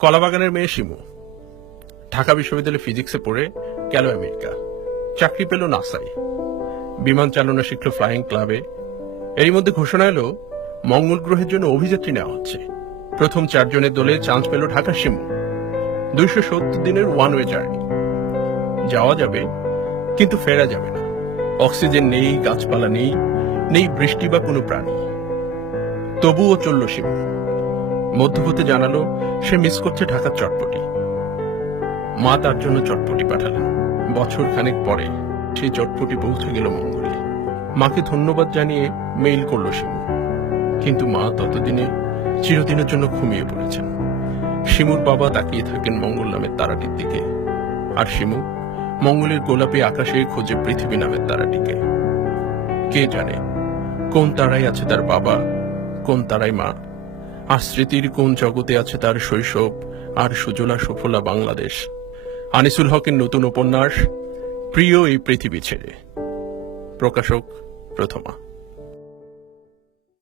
কলাবাগানের মেয়ে শিমু। ঢাকা বিশ্ববিদ্যালয়ে ফিজিক্সে পড়ে গেল আমেরিকা। চাকরি পেল নাসায় বিমান চালনা শিখল ফ্লাইং ক্লাবে। এরই মধ্যে ঘোষণা এলো, মঙ্গল গ্রহের জন্য অভিযাত্রী নেওয়া হচ্ছে। প্রথম চারজনের দলে চান্স পেল ঢাকা শিমু। দুইশো সত্তর দিনের ওয়ান ওয়ে জার্নি যাওয়া যাবে, কিন্তু ফেরা যাবে না। অক্সিজেন নেই, গাছপালা নেই নেই বৃষ্টি বা কোনো প্রাণী। তবুও চলল শিমু। মধ্যপথে জানালো, সে মিস করছে ঢাকার চটপটি। মা তার জন্য চটপটি পাঠালেন। বছর খানেক পরে সেই চটপটি পৌঁছে গেল মঙ্গলে। মাকে ধন্যবাদ জানিয়ে মেইল করল শিমু। কিন্তু মা ততদিনে চিরদিনের জন্য ঘুমিয়ে পড়েছেন। শিমুর বাবা তাকিয়ে থাকেন মঙ্গল নামের তারাটির দিকে। আর শিমু মঙ্গলের গোলাপি আকাশে খোঁজে পৃথিবী নামের তারাটিকে। কে জানে কোন তারাই আছে তার বাবা, কোন তারাই মা। আর স্মৃতির কোন জগতে আছে তার শৈশব আর সুজলা সুফলা বাংলাদেশ? আনিসুল হকের নতুন উপন্যাস, প্রিয় এই পৃথিবী ছেড়ে। প্রকাশক প্রথমা।